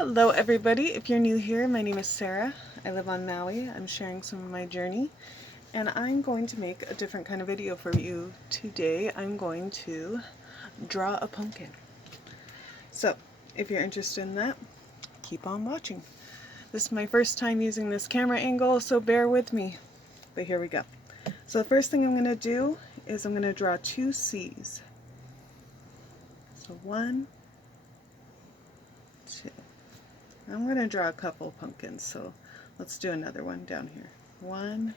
Hello everybody, if you're new here, my name is Sarah. I live on Maui. I'm sharing some of my journey and I'm going to make a different kind of video for you today. I'm going to draw a pumpkin. So if you're interested in that, keep on watching. This is my first time using this camera angle, so bear with me. But here we go. So the first thing I'm going to do is I'm going to draw two C's. So 1, 2. I'm going to draw a couple pumpkins, so let's do another one down here. 1,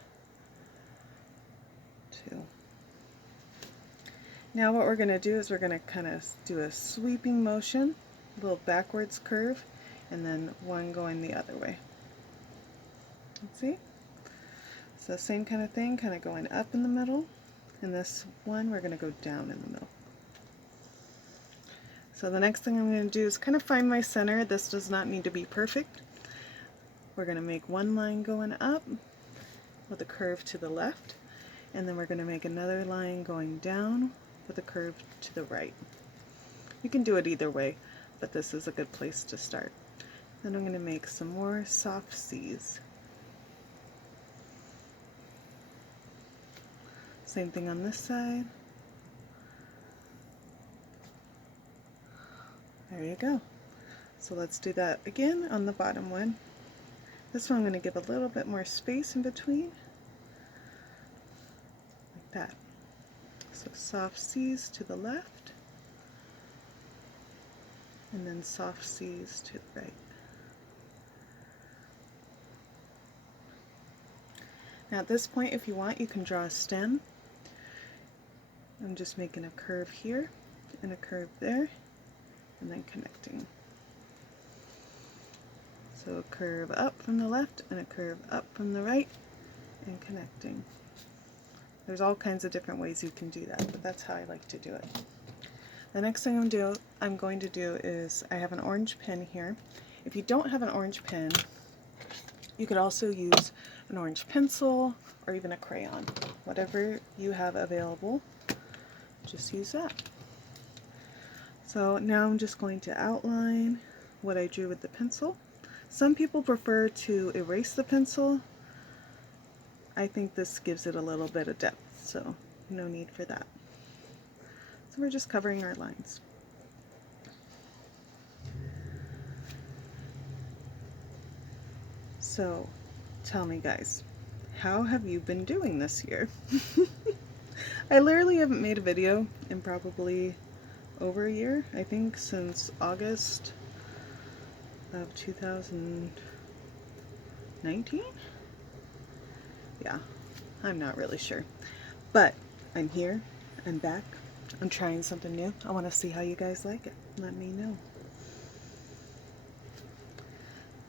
2. Now what we're going to do is we're going to kind of do a sweeping motion, a little backwards curve, and then one going the other way. Let's see? So same kind of thing, kind of going up in the middle, and this one we're going to go down in the middle. So the next thing I'm going to do is kind of find my center. This does not need to be perfect. We're going to make one line going up with a curve to the left, and then we're going to make another line going down with a curve to the right. You can do it either way, but this is a good place to start. Then I'm going to make some more soft C's. Same thing on this side. There you go. So let's do that again on the bottom one. This one I'm going to give a little bit more space in between, like that. So soft C's to the left, and then soft C's to the right. Now at this point, if you want, you can draw a stem. I'm just making a curve here and a curve there, and then connecting. So a curve up from the left and a curve up from the right, and connecting. There's all kinds of different ways you can do that, but that's how I like to do it. The next thing I'm going to do is I have an orange pen here. If you don't have an orange pen, you could also use an orange pencil or even a crayon. Whatever you have available, just use that. So now I'm just going to outline what I drew with the pencil. Some people prefer to erase the pencil. I think this gives it a little bit of depth, so no need for that. So we're just covering our lines. So tell me guys, how have you been doing this year? I literally haven't made a video in probably over a year, I think since August of 2019? Yeah, I'm not really sure. But I'm here, I'm back, I'm trying something new. I want to see how you guys like it. Let me know.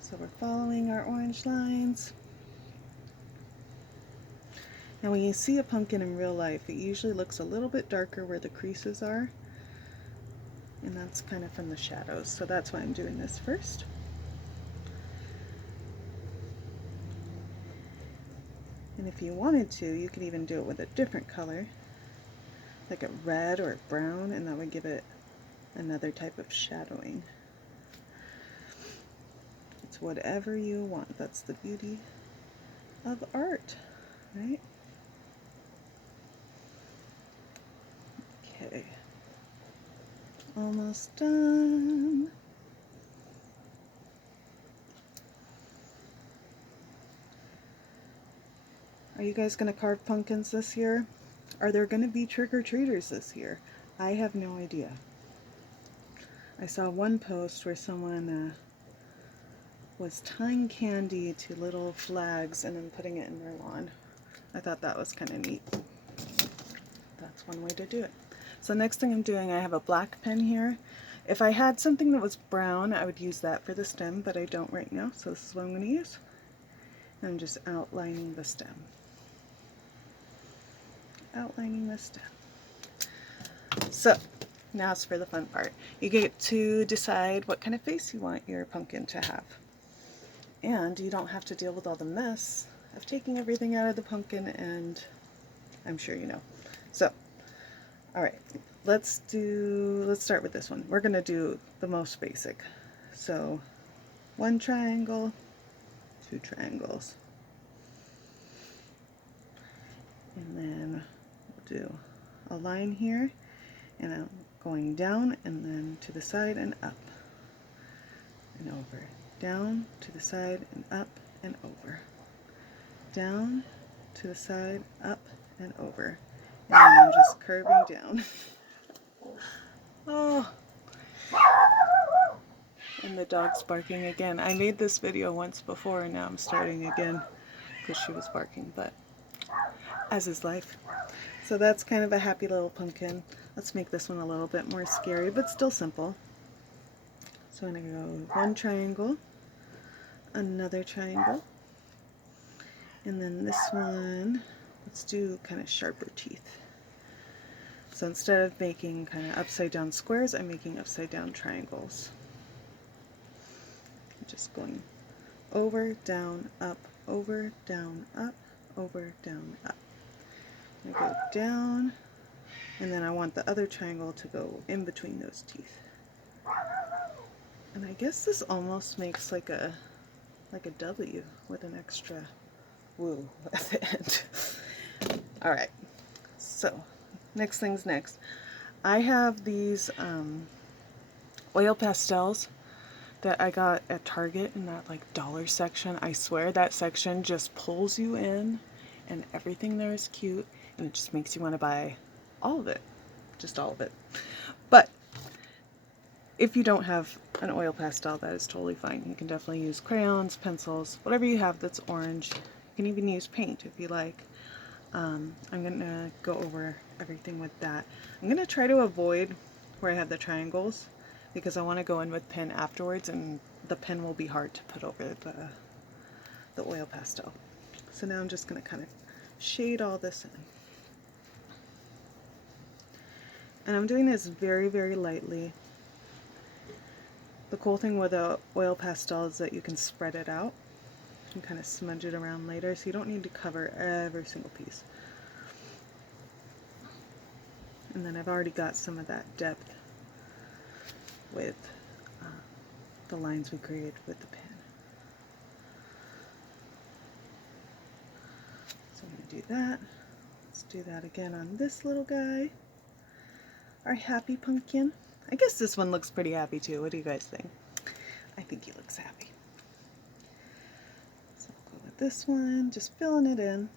So we're following our orange lines. Now when you see a pumpkin in real life, it usually looks a little bit darker where the creases are. And that's kind of from the shadows. So that's why I'm doing this first. And if you wanted to, you could even do it with a different color, like a red or a brown, and that would give it another type of shadowing. It's whatever you want. That's the beauty of art, right? Okay. Almost done. Are you guys going to carve pumpkins this year? Are there going to be trick-or-treaters this year? I have no idea. I saw one post where someone was tying candy to little flags and then putting it in their lawn. I thought that was kind of neat. That's one way to do it. So next thing I'm doing, I have a black pen here. If I had something that was brown, I would use that for the stem, but I don't right now, so this is what I'm going to use. And I'm just outlining the stem. Outlining the stem. So now it's for the fun part. You get to decide what kind of face you want your pumpkin to have. And you don't have to deal with all the mess of taking everything out of the pumpkin, and I'm sure you know. So, alright, let's start with this one. We're going to do the most basic. So, one triangle, two triangles. And then we'll do a line here, and I'm going down and then to the side and up and over. Down, to the side and up and over. Down, to the side, up and over. And then I'm just curving down. Oh. And the dog's barking again. I made this video once before and now I'm starting again because she was barking, but as is life. So that's kind of a happy little pumpkin. Let's make this one a little bit more scary, but still simple. So I'm going to go one triangle, another triangle, and then this one, let's do kind of sharper teeth. So instead of making kind of upside down squares, I'm making upside down triangles. I'm just going over, down, up, over, down, up, over, down, up. I go down, and then I want the other triangle to go in between those teeth. And I guess this almost makes like a W with an extra woo at the end. Alright, so next thing's next. I have these oil pastels that I got at Target in that like dollar section. I swear that section just pulls you in and everything there is cute and it just makes you want to buy all of it. Just all of it. But if you don't have an oil pastel, that is totally fine. You can definitely use crayons, pencils, whatever you have that's orange. You can even use paint if you like. I'm going to go over everything with that. I'm going to try to avoid where I have the triangles because I want to go in with pen afterwards and the pen will be hard to put over the oil pastel. So now I'm just going to kind of shade all this in. And I'm doing this very, very lightly. The cool thing with the oil pastel is that you can spread it out and kind of smudge it around later, so you don't need to cover every single piece. And then I've already got some of that depth with the lines we created with the pen. So I'm going to do that. Let's do that again on this little guy. Our happy pumpkin. I guess this one looks pretty happy too. What do you guys think? I think he looks happy. So I'll go with this one, just filling it in.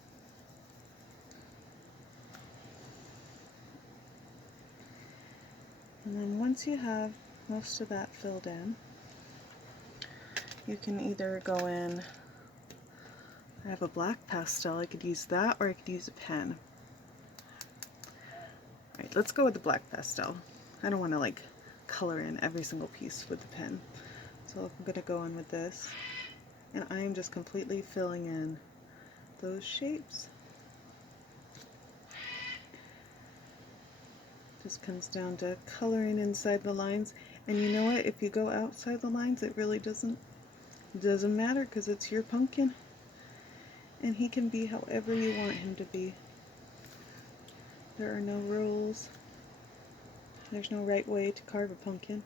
And then once you have most of that filled in, you can either go in, I have a black pastel, I could use that or I could use a pen. Alright, let's go with the black pastel. I don't want to like color in every single piece with the pen. So I'm going to go in with this, and I am just completely filling in those shapes. Just comes down to coloring inside the lines, and you know what, if you go outside the lines it really doesn't matter because it's your pumpkin and he can be however you want him to be. There are no rules. There's no right way to carve a pumpkin.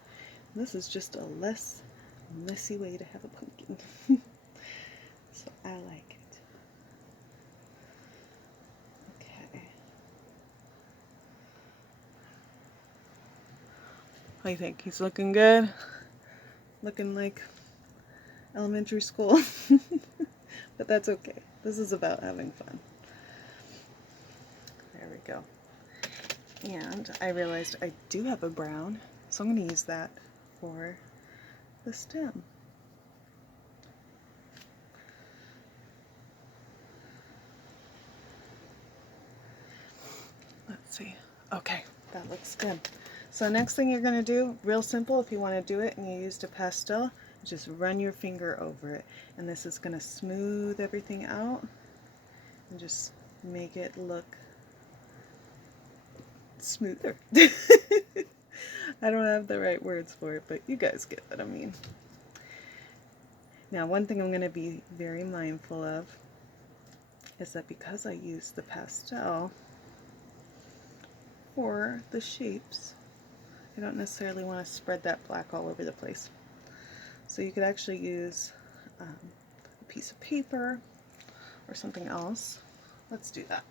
This is just a less messy way to have a pumpkin. So I like it. Okay. What do you think? He's looking good? Looking like elementary school? But that's okay. This is about having fun. There we go. And I realized I do have a brown, so I'm going to use that for the stem. Let's see. Okay, that looks good. So next thing you're going to do, real simple, if you want to do it and you used a pastel, just run your finger over it. And this is going to smooth everything out and just make it look smoother. I don't have the right words for it, but you guys get what I mean. Now, one thing I'm going to be very mindful of is that because I use the pastel for the shapes, I don't necessarily want to spread that black all over the place. So you could actually use a piece of paper or something else. Let's do that.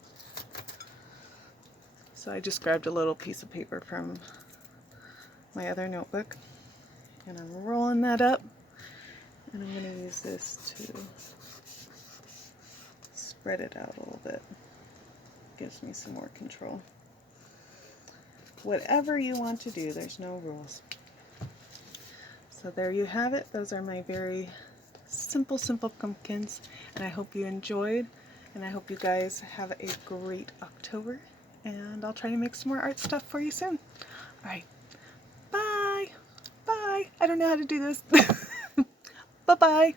So I just grabbed a little piece of paper from my other notebook, and I'm rolling that up, and I'm going to use this to spread it out a little bit. Gives me some more control. Whatever you want to do, there's no rules. So there you have it. Those are my very simple pumpkins, and I hope you enjoyed, and I hope you guys have a great October, and I'll try to make some more art stuff for you soon. Alright, bye! Bye! I don't know how to do this. Bye-bye!